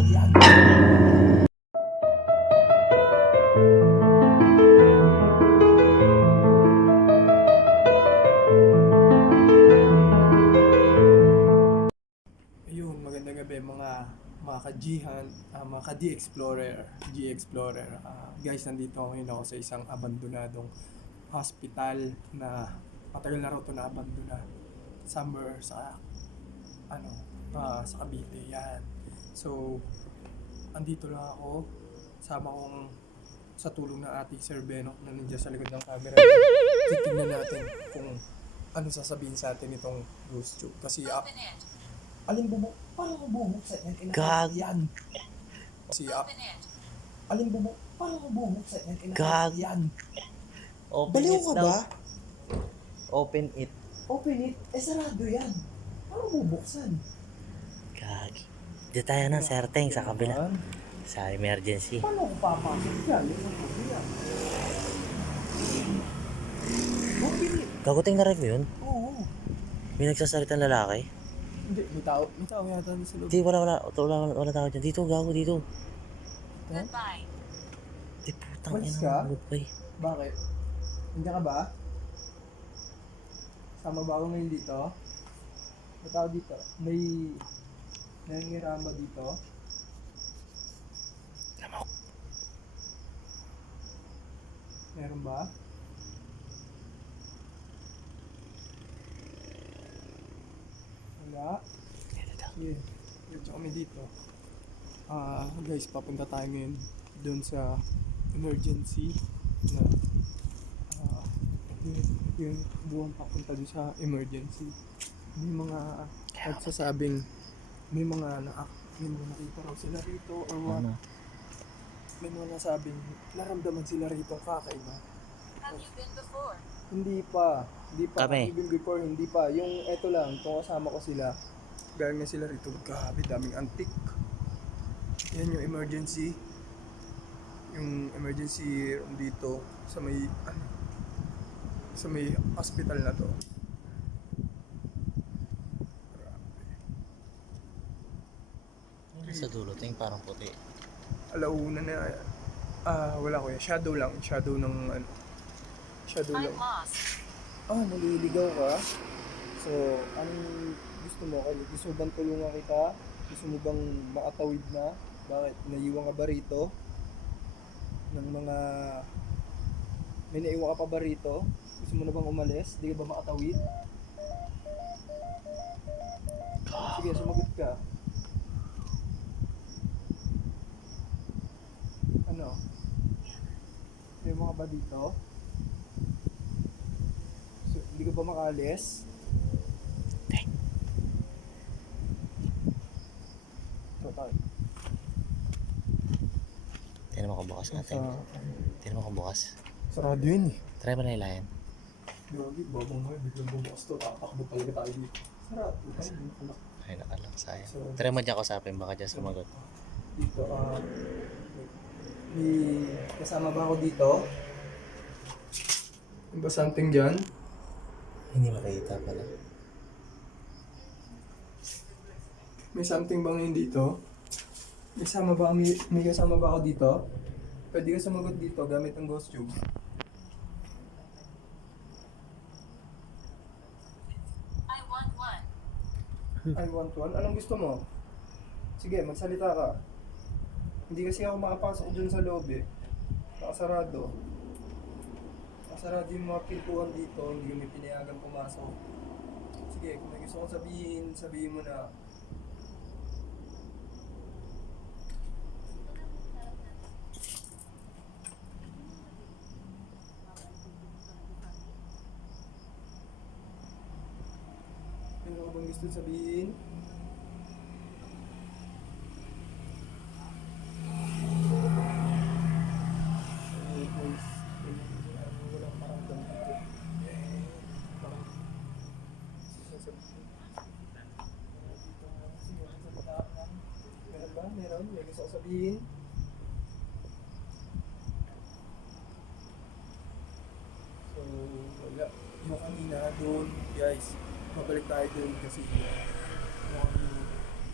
Yan. Ayun, magandang gabi mga ka-Ghan, mga ka-D-Explorer, G-Explorer. Guys, nandito ngayon ako sa isang abandonadong hospital na matagal na raw ito na abandona. Somewhere sa sa Cavite, yan. So, andito lang ako, sama kong sa tulong ng ating Sir Beno na nandiyan sa likod ng camera. Titignan natin kung ano sasabihin sa atin itong ghost tube. Kasi alin bubuk? Paano bubuksan yan? Gag. Yan. Kasi alin bubuk? Paano bubuksan yan? Gag. Yan. Open Baliw it ka daw. ba? Open it. Open it. Sarado yan. Paano bubuksan? Gag. Dito tayo ng serteng sa kabila. Yan. Sa emergency. Paano ko papasok dyan? Yan ang kabila. Open it. Gaguting na rin mo yun? Oo. May nagsasalitang lalaki? Hindi, may tao yata sa loob. Hindi, wala tao dyan. Dito, gago dito. Goodbye. Di putang Walis ina ka? mo, goodbye. Bakit? Nandiyan ka ba? Sama ba ako ngayon dito? May tao dito? May nangingirama dito? Lamok. Meron ba? Wala? Dito daw. Sige, diretso kami dito. Guys, papunta tayo ngayon doon sa emergency na yung buwan papunta doon sa emergency. May mga nagsasabing may mga nakita raw sila rito or what. Ano? May mga nasabing naramdaman sila rito kakaiba. Have you been before? Hindi pa. Kami. Even before, hindi pa. Yung eto lang, kung kasama ko sila, galing na sila rito. Grabe, daming antik. Yan yung emergency. Yung emergency room dito sa may hospital na to. Sa dulo, ito yung parang puti. Alauna na, wala ko yan. Shadow lang. Shadow ng shadow lang. I'm lost. Naliligaw ka. So, anong gusto mo? Gusto mo bang tulungan kita? Gusto mo bang makatawid na? Bakit? Naiwan ka ba rito? Ng mga... May naiwan ka pa ba rito? Gusto mo na bang umalis? Di ka ba makatawid? Sige, sumagot ka. Ano? May mga ba dito? So, hindi ka ba makaalis? So, tayo. Tignan mo kung bukas natin. Tignan mo kung bukas. Sarado yun eh. Try mo na ilayan. Gagi, babang mo yun. Biglang bumukas to. Tatakbo talaga tayo dito. Sarado. Ay, nakalak, sayang. Try mo dyan kausapin, baka dyan sumagot. Dito, may kasama ba ako dito? May ba something dyan? Hindi makita pala. May something bang yun dito? May kasama ba ako dito? Pwede ka sumagot dito gamit ang ghost tube. I want one. I want one. Anong gusto mo? Sige, magsalita ka. Hindi kasi ako makapasok dun sa loob eh. Nakasarado. Nakasarado yung mga pintuan dito. Hindi kami pinayagan pumasok. Sige, kung may gusto kong sabihin mo na. Ano ka bang gusto sabihin? Walang paramdam dito. Parang sasabihin. Sige, magsalita ka. Meron ba? Meron? May gusto ko sabihin? So, wala. Yung kanina doon, guys, mabalik tayo doon kasi mukhang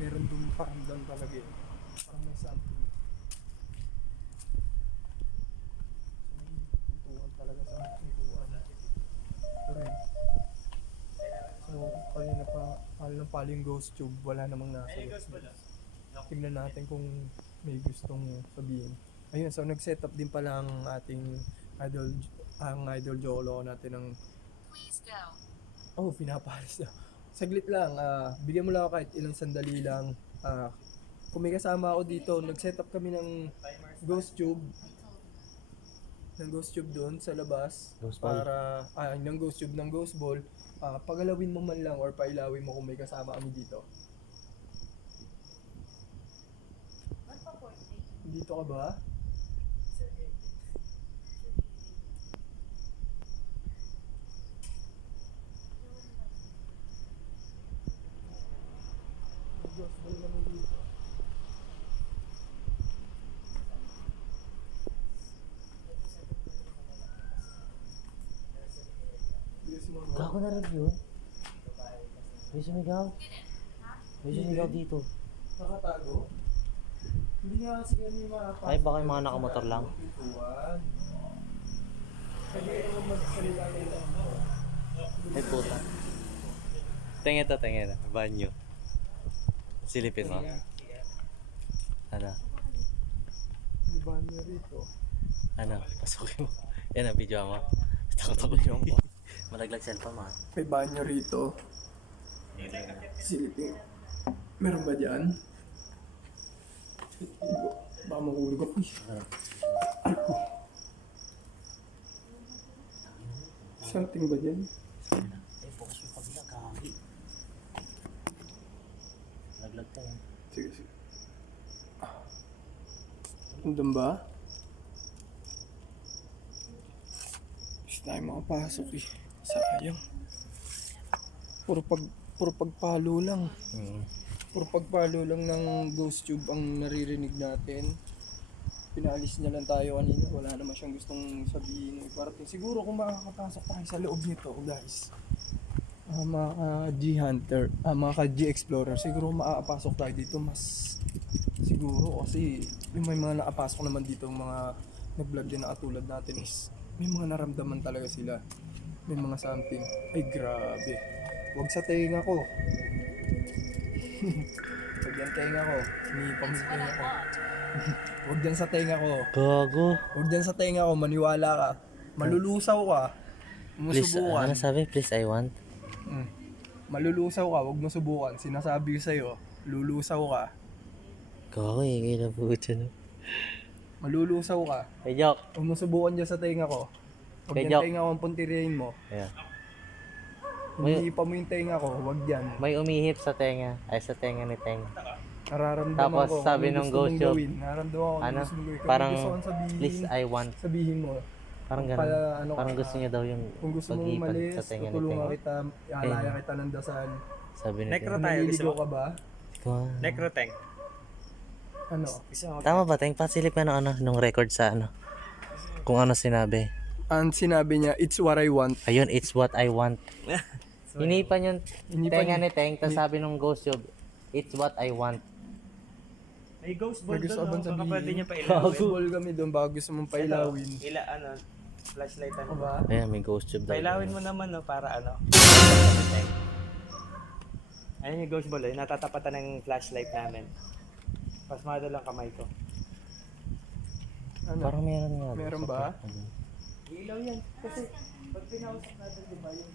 meron doon paramdam talaga eh. Parang may something. So, may pintuan talaga sa pintuan. Ito rin. So, palo yung ghost tube, wala namang nasa loob. Tingnan natin kung may gustong sabihin. Ayun, so nag-setup din pala ang ating idol Jolo natin ng Please go. pinapalis na. Saglit lang, bigyan mo lang ako kahit ilang sandali lang. Kung may kasama ako dito, nag-setup kami ng ghost tube. Ng ghost tube doon sa labas. Ghost ball. Para, ng ghost tube ng ghost ball. Pagalawin mo man lang or pailawin mo kung may kasama kami dito. Dito ka ba? Ghost ball naman dito. Yes, mo, no? Gago na rin yun. May sumigaw. May sumigaw dito. Nakatago? Hindi nga kasi kami makapasok. Ay, baka yung mga nakamotor lang. Pintuan. Pwede naman magsalita nila. Ay, puta. Tingin ito. Banyo. Silipin mo. Ano? May banyo rito. Ano? Pasukin mo. Yan ang video mo. Takot ako yung malaglag cellphone mo. May banyo rito. Silipin. Meron ba dyan? Baka mahulog ako. Ay ko. Something ba dyan? Ay, focus mo kabila, kagi. Laglag ka yan. Sige. Andun ba? Gusto tayo makapasok eh. Sayang. Puro pagpalo lang. Puro pagpalo lang ng ghost tube ang naririnig natin. Pinaalis niya lang tayo kanina. Wala naman siyang gustong sabihin. Parating siguro kung makakapasok tayo sa loob nito, guys. Mga ka-G Hunter, mga ka-G Explorer, siguro makakapasok tayo dito mas siguro kasi yung may mga nakapasok naman dito mga nag-vlog din na katulad natin is may mga naramdaman talaga sila. May mga something. Ay grabe. Huwag sa tenga ko. Huwag yan tenga ko. Sinipam sa tenga ko. Huwag dyan sa tenga ko. Gago. Huwag dyan sa tenga ko. Maniwala ka. Malulusaw ka. Please, Masubukan. ano sabi? Please, I want. Malulusaw ka. Huwag mo subukan. Sinasabi ko sa'yo. Lulusaw ka. Gago, hingin na po dyan. Malulusaw ka. Hey, joke. Huwag mo subukan dyan sa tenga ko. Huwag Kay yan Jock. tenga ko ang puntirihin mo. Ayan. Hindi pa mo yung tenga ko. Huwag yan. May umihip sa tenga. Ay, sa tenga ni Teng. Nararamdaman Tapos ko. sabi anong nung gusto ghost mong job, gawin. Nararamdaman ko. Ano? Anong gusto mong gawin. Kung Parang, gusto kong sabihin. please, I want. Sabihin mo. Parang ganun. Ano Parang ka, gusto niya daw yung Kung gusto mong pag-ipan umalis, sa tenga ni tutulungan Teng. kita. Ialaya kita ng dasal. Sabi ni Necro Teng. tayo, gusto Naliligaw mo? ka ba? Ko- Necroteng. Ano? Tama ba, Teng? Pasilip ka nung record sa ano? Kung ano sinabi. Ang sinabi niya, it's what I want. Ayun, it's what I want. Hinipan yung Hinipan tenga niya. ni Teng, tapos sabi nung ghost job, it's what I want. May ghost ball May gusto doon, ka bang no? Baka sabihin? pwede niya pa ilawin. Ball kami doon bago gusto mong pailawin. Flashlightan Ako mo. ba? Ayan, may ghost job daw. Pailawin mo naman, no, para ano. Ayun yung ghost ball, eh. Natatapatan ng flashlight namin. Pasmado lang kamay ko. Ano? Parang meron nga. Meron ba? Ilaw yan. Kasi pag pinausap natin, di ba yung...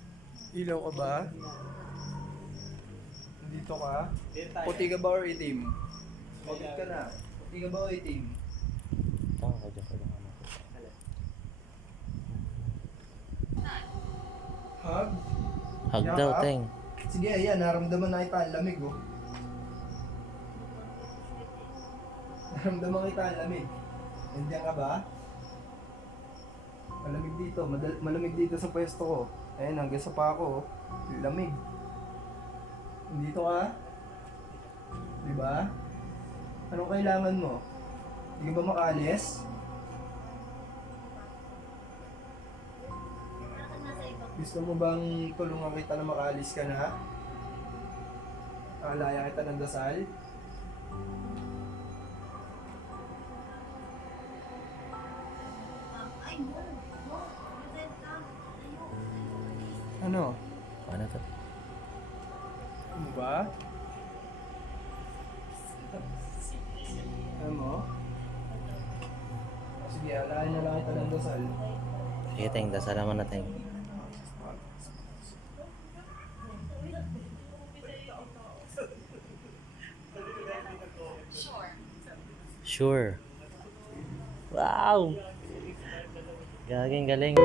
Ilaw ka ba? Dito ka? Dito tayo. Puti ka ba or itim? Puti ka na. Puti ka ba o itim? Tama ka dyan. Hug? Hug daw, Yakap? Teng. Sige, ayan. Naramdaman na kita ang lamig, oh. Naramdaman kita ang lamig. Nandiyan ka ba? Malamig dito. Malamig dito sa pwesto ko. Ayan, hanggang sa pa ako, oh. Lamig. Dito ka? Diba? Anong kailangan mo? Hindi ka ba makaalis? Gusto mo bang tulungan kita na makaalis ka na? Alaya kita ng dasal? Ano? Ano to? Ano ba? Ano mo? Sige, alahin na lang kita ng dasal. Sige, Teng. Dasalaman natin. Sure. Sure. Wow! Gaging galing.